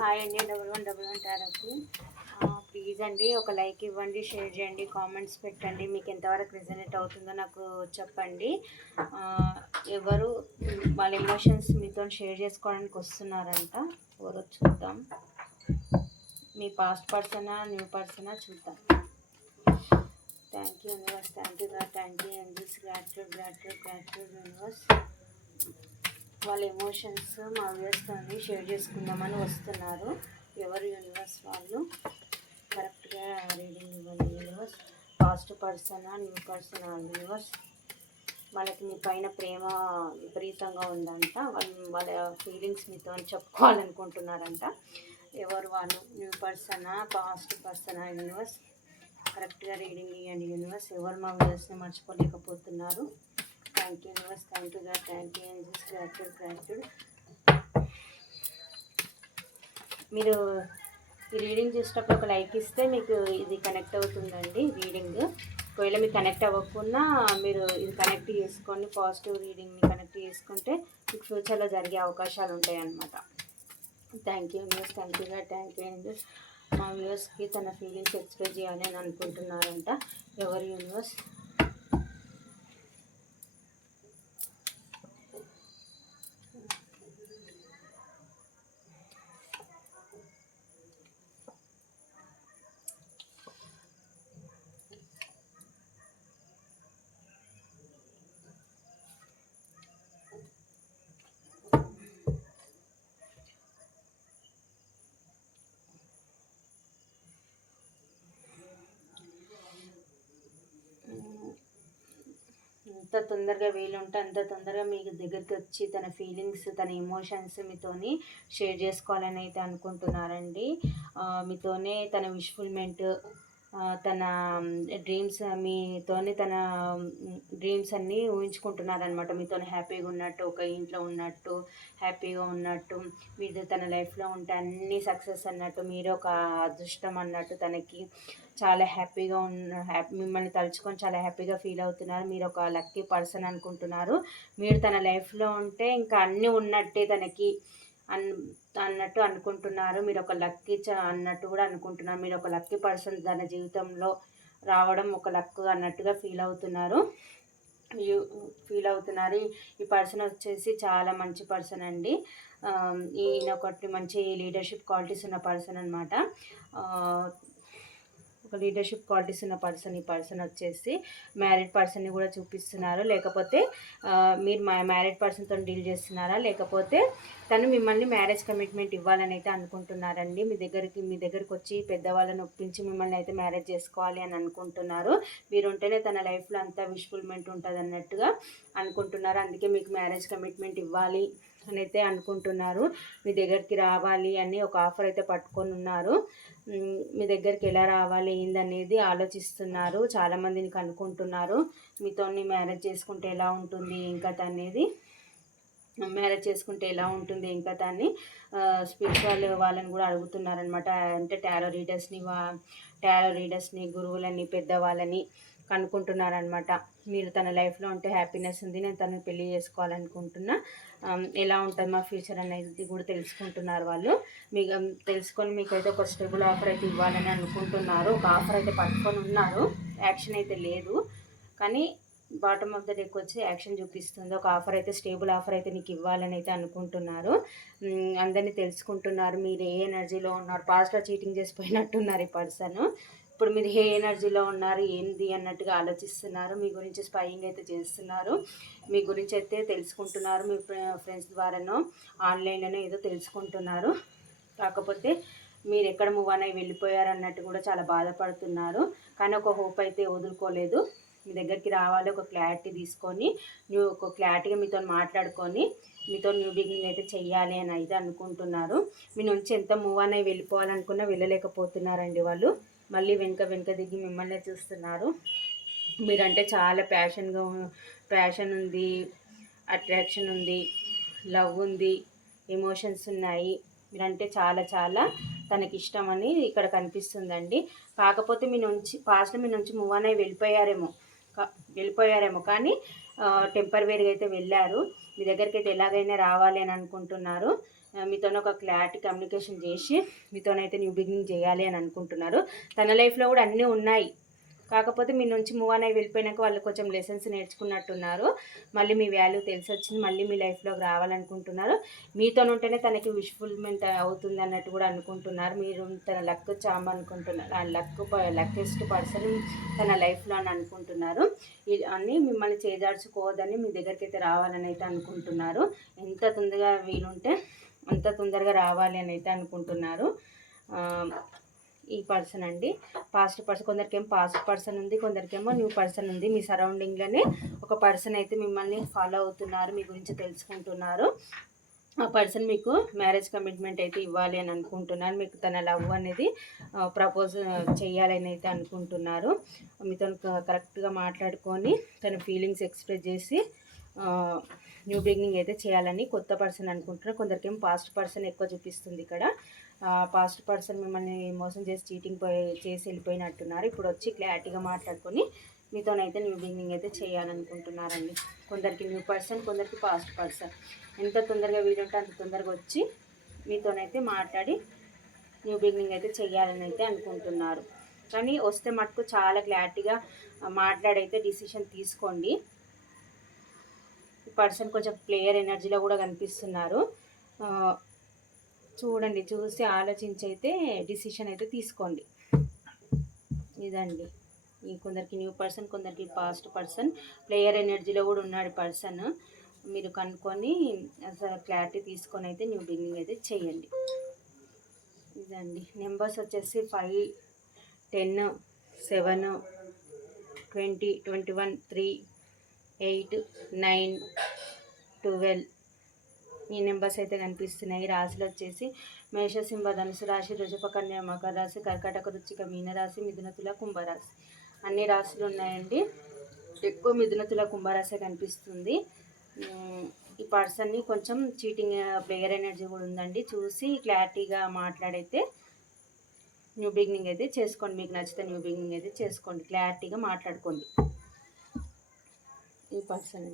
Hi అండి, 1111 టారప్కి please అండి ఒక లైక్ ఇవ్వండి, షేర్ చేయండి, కామెంట్స్ పెట్టండి. మీకు ఎంతవరకు రిజనేట్ అవుతుందో నాకు చెప్పండి. ఎవరు వాళ్ళ ఎమోషన్స్ మీతో షేర్ చేసుకోవడానికి వస్తున్నారంట, ఎవరో చూద్దాం. మీ పాస్ట్ పర్సనా న్యూ పర్సనా చూద్దాం. Thank you universe, thank you God, thank you angels, gratitude gratitude gratitude universe. వాళ్ళ ఎమోషన్స్ మా వ్యూస్తో షేర్ చేసుకుందామని వస్తున్నారు. ఎవరు యూనివర్స్ వాళ్ళు? కరెక్ట్గా రీడింగ్ ఇవ్వండి యూనివర్స్. పాస్ట్ పర్సనా న్యూ పర్సనా యూనివర్స్? వాళ్ళకి మీ పైన ప్రేమ విపరీతంగా ఉందంట. వాళ్ళ ఫీలింగ్స్ మీతో చెప్పుకోవాలనుకుంటున్నారంట. ఎవరు వాళ్ళు? New persona past persona universe? కరెక్ట్గా రీడింగ్ ఇవ్వండి యూనివర్స్. ఎవరు మా వ్యూస్ని మర్చిపోలేకపోతున్నారు? Thank you universe, thank you God, thank you angels, gratitude gratitude. మీరు ఈ రీడింగ్ చూసేటప్పుడు ఒక లైక్ ఇస్తే మీకు ఇది కనెక్ట్ అవుతుందండి రీడింగ్. ఒకవేళ మీకు కనెక్ట్ అవ్వకుండా మీరు ఇది కనెక్ట్ చేసుకొని పాజిటివ్ రీడింగ్ని కనెక్ట్ చేసుకుంటే మీకు ఫ్యూచర్లో జరిగే అవకాశాలు ఉంటాయి అన్నమాట. Thank you news, thank you God, thank you universe. మా వ్యూవర్స్కి తన ఫీలింగ్స్ ఎక్స్ప్రెస్ చేయాలి అని అనుకుంటున్నారంట. ఎవరు యూనివర్స్? ఎంత తొందరగా వీలుంటే అంత తొందరగా మీకు దగ్గరికి వచ్చి తన ఫీలింగ్స్, తన ఎమోషన్స్ మీతోని షేర్ చేసుకోవాలని అయితే అనుకుంటున్నారండి. మీతోనే తన విష్ఫుల్మెంట్, తన డ్రీమ్స్, మీతోనే తన డ్రీమ్స్ అన్నీ ఊహించుకుంటున్నారనమాట. మీతో హ్యాపీగా ఉన్నట్టు, ఒక ఇంట్లో ఉన్నట్టు, హ్యాపీగా ఉన్నట్టు, మీరు తన లైఫ్లో ఉంటే అన్నీ సక్సెస్ అన్నట్టు, మీరు ఒక అదృష్టం అన్నట్టు, తనకి చాలా హ్యాపీగా మిమ్మల్ని తలుచుకొని చాలా హ్యాపీగా ఫీల్ అవుతున్నారు. మీరు ఒక లక్కీ పర్సన్ అనుకుంటున్నారు. మీరు తన లైఫ్లో ఉంటే ఇంకా అన్నీ ఉన్నట్టే తనకి అన్నట్టు అనుకుంటున్నారు. మీరు ఒక లక్కీ అన్నట్టు కూడా అనుకుంటున్నారు. మీరు ఒక లక్కీ పర్సన్ తన జీవితంలో రావడం ఒక లక్ అన్నట్టుగా ఫీల్ అవుతున్నారు. ఈ పర్సన్ వచ్చేసి చాలా మంచి పర్సన్ అండి. ఈయన ఒకటి మంచి లీడర్షిప్ క్వాలిటీస్ ఉన్న పర్సన్ అనమాట. ఒక లీడర్షిప్ క్వాలిటీస్ ఉన్న పర్సన్. ఈ పర్సన్ వచ్చేసి మ్యారీడ్ పర్సన్ని కూడా చూపిస్తున్నారు. లేకపోతే మీరు మ్యారీడ్ పర్సన్తో డీల్ చేస్తున్నారా, లేకపోతే తను మిమ్మల్ని మ్యారేజ్ కమిట్మెంట్ ఇవ్వాలని అయితే అనుకుంటున్నారండి. మీ దగ్గరికి వచ్చి పెద్దవాళ్ళని ఒప్పించి మిమ్మల్ని అయితే మ్యారేజ్ చేసుకోవాలి అని అనుకుంటున్నారు. మీరు ఉంటేనే తన లైఫ్లో అంతా విష్ఫుల్మెంట్ ఉంటుంది అన్నట్టుగా అనుకుంటున్నారు. అందుకే మీకు మ్యారేజ్ కమిట్మెంట్ ఇవ్వాలి అని అయితే అనుకుంటున్నారు. మీ దగ్గరికి రావాలి అని ఒక ఆఫర్ అయితే పట్టుకొని ఉన్నారు. మీ దగ్గరికి ఎలా రావాలి ఏందనేది ఆలోచిస్తున్నారు. చాలామందిని కనుక్కుంటున్నారు. మీతో మ్యారేజ్ చేసుకుంటే ఎలా ఉంటుంది ఇంకా అనేది, మ్యారేజ్ చేసుకుంటే ఎలా ఉంటుంది ఇంకా దాన్ని స్పిరిచువల్ వాళ్ళని కూడా అడుగుతున్నారనమాట. అంటే టారో రీడర్స్ని గురువులని పెద్దవాళ్ళని కనుక్కుంటున్నారనమాట. మీరు తన లైఫ్లో ఉంటే హ్యాపీనెస్ ఉంది, నేను తనని పెళ్లి చేసుకోవాలనుకుంటున్నా, ఎలా ఉంటుంది మా ఫ్యూచర్ అనేది కూడా తెలుసుకుంటున్నారు వాళ్ళు. మీకు తెలుసుకొని మీకైతే ఒక స్టేబుల్ ఆఫర్ అయితే ఇవ్వాలని అనుకుంటున్నారు. ఒక ఆఫర్ అయితే పట్టుకొని ఉన్నారు, యాక్షన్ అయితే లేదు, కానీ బాటమ్ ఆఫ్ ద డెక్ వచ్చి యాక్షన్ చూపిస్తుంది. ఒక ఆఫర్ అయితే స్టేబుల్ ఆఫర్ అయితే నీకు ఇవ్వాలని అయితే అనుకుంటున్నారు. అందరినీ తెలుసుకుంటున్నారు మీరు ఏ ఎనర్జీలో ఉన్నారు. పాస్ట్లో చీటింగ్ చేసిపోయినట్టున్నారు ఈ పర్సన్. ఇప్పుడు మీరు ఏ ఎనర్జీలో ఉన్నారు ఏంది అన్నట్టుగా ఆలోచిస్తున్నారు. మీ గురించి స్పైయింగ్ అయితే చేస్తున్నారు. మీ గురించి అయితే తెలుసుకుంటున్నారు. మీ ఫ్రెండ్స్ ద్వారానో ఆన్లైన్లోనో ఏదో తెలుసుకుంటున్నారు. కాకపోతే మీరు ఎక్కడ మూవ్ అని వెళ్ళిపోయారు అన్నట్టు కూడా చాలా బాధపడుతున్నారు. కానీ ఒక హోప్ అయితే వదులుకోలేదు. మీ దగ్గరికి రావాలి, ఒక క్లారిటీ తీసుకొని ఒక క్లారిటీగా మీతో మాట్లాడుకొని మీతో న్యూ బిగినింగ్ అయితే చెయ్యాలి అని అయితే అనుకుంటున్నారు. మీ నుంచి ఎంత మూవ్ అని వెళ్ళిపోవాలనుకున్నా వెళ్ళలేకపోతున్నారండి వాళ్ళు. మళ్ళీ వెనుక దిగి మిమ్మల్ని చూస్తున్నారు. మీరంటే చాలా ప్యాషన్ ఉంది, అట్రాక్షన్ ఉంది, లవ్ ఉంది, ఎమోషన్స్ ఉన్నాయి. మీరంటే చాలా చాలా తనకి ఇష్టం అని ఇక్కడ కనిపిస్తుందండి. కాకపోతే మీ నుంచి మూవ్ అని వెళ్ళిపోయారేమో కానీ టెంపరరీగా అయితే వెళ్ళారు. మీ దగ్గరికి అయితే ఎలాగైనా రావాలి అని అనుకుంటున్నారు. మీతోనే ఒక క్లారిటీ కమ్యూనికేషన్ చేసి మీతోనైతే న్యూ బిగినింగ్ చేయాలి అని అనుకుంటున్నారు. తన లైఫ్లో కూడా అన్నీ ఉన్నాయి, కాకపోతే మీ నుంచి మూవ్ అని వెళ్ళిపోయినాక వాళ్ళు కొంచెం లెసన్స్ నేర్చుకున్నట్టున్నారు. మళ్ళీ మీ వాల్యూ తెలిసి వచ్చింది, మళ్ళీ మీ లైఫ్లోకి రావాలనుకుంటున్నారు. మీతో ఉంటేనే తనకి విష్ఫుల్మెంట్ అవుతుంది అన్నట్టు కూడా అనుకుంటున్నారు. మీరు తన లక్ చామ్ అనుకుంటున్నారు, ఆ లక్కెస్ట్ పర్సన్ తన లైఫ్లో అని అనుకుంటున్నారు. అన్నీ మిమ్మల్ని చేజార్చుకోవద్దని మీ దగ్గరికి అయితే రావాలని అయితే అనుకుంటున్నారు. ఎంత తొందరగా వీలుంటే అంత తొందరగా రావాలి అని అయితే అనుకుంటున్నారు. ఈ పర్సన్ అండి పాస్ట్ పర్సన్, కొందరికేమో పాస్ట్ పర్సన్ ఉంది, కొందరికేమో న్యూ పర్సన్ ఉంది. మీ సరౌండింగ్లోనే ఒక పర్సన్ అయితే మిమ్మల్ని ఫాలో అవుతున్నారు, మీ గురించి తెలుసుకుంటున్నారు. ఆ పర్సన్ మీకు మ్యారేజ్ కమిట్మెంట్ అయితే ఇవ్వాలి అని అనుకుంటున్నారు. మీకు తన లవ్ అనేది ప్రపోజ్ చేయాలని అయితే అనుకుంటున్నారు. మీతో కరెక్ట్గా మాట్లాడుకొని తన ఫీలింగ్స్ ఎక్స్ప్రెస్ చేసి న్యూ బిగినింగ్ అయితే చేయాలని కొత్త పర్సన్ అనుకుంటున్నారు. కొందరికేమో పాస్ట్ పర్సన్ ఎక్కువ చూపిస్తుంది ఇక్కడ. పాస్ట్ పర్సన్ మిమ్మల్ని మోసం చేసి చీటింగ్ చేసి వెళ్ళిపోయినట్టున్నారు. ఇప్పుడు వచ్చి క్లారిటీగా మాట్లాడుకొని మీతోనైతే న్యూ బిగినింగ్ అయితే చేయాలనుకుంటున్నారండి. కొందరికి న్యూ పర్సన్, కొందరికి పాస్ట్ పర్సన్. ఎంత తొందరగా వీలుంటే అంత తొందరగా వచ్చి మీతోనైతే మాట్లాడి న్యూ బిగినింగ్ అయితే చేయాలని అయితే అనుకుంటున్నారు. కానీ వస్తే మటుకు చాలా క్లారిటీగా మాట్లాడైతే డిసిషన్ తీసుకోండి. ఈ పర్సన్ కొంచెం ప్లేయర్ ఎనర్జీలో కూడా కనిపిస్తున్నారు. చూడండి, చూసి ఆలోచించి అయితే డిసిషన్ అయితే తీసుకోండి. ఇదండి, ఈ కొందరికి న్యూ పర్సన్, కొందరికి పాస్ట్ పర్సన్, ప్లేయర్ ఎనర్జీలో కూడా ఉన్నాడు పర్సన్. మీరు కనుక్కొని క్లారిటీ తీసుకొని అయితే న్యూ బిగినింగ్ అయితే చేయండి. ఇదండి, నెంబర్స్ వచ్చేసి 5, 10, 7, 20, 21, 3, 8, 9, 12 ఈ నెంబర్స్ అయితే కనిపిస్తున్నాయి. రాశులు వచ్చేసి మేష, సింహ, ధనుసు రాశి, వృషభ, కన్య, మకర రాశి, కర్కాటక, వృశ్చిక, మీన రాశి, మిథున, తుల, కుంభరాశి అన్ని రాశులు ఉన్నాయండి. ఎక్కువ మిథున, తుల, కుంభరాశి కనిపిస్తుంది. ఈ పర్సన్ని కొంచెం చీటింగ్ ప్లేయర్ ఎనర్జీ కూడా ఉందండి. చూసి క్లారిటీగా మాట్లాడైతే న్యూ బిగినింగ్ అయితే చేసుకోండి. మీకు నచ్చితే న్యూ బిగినింగ్ అయితే చేసుకోండి, క్లారిటీగా మాట్లాడుకోండి. ఈ పర్సన్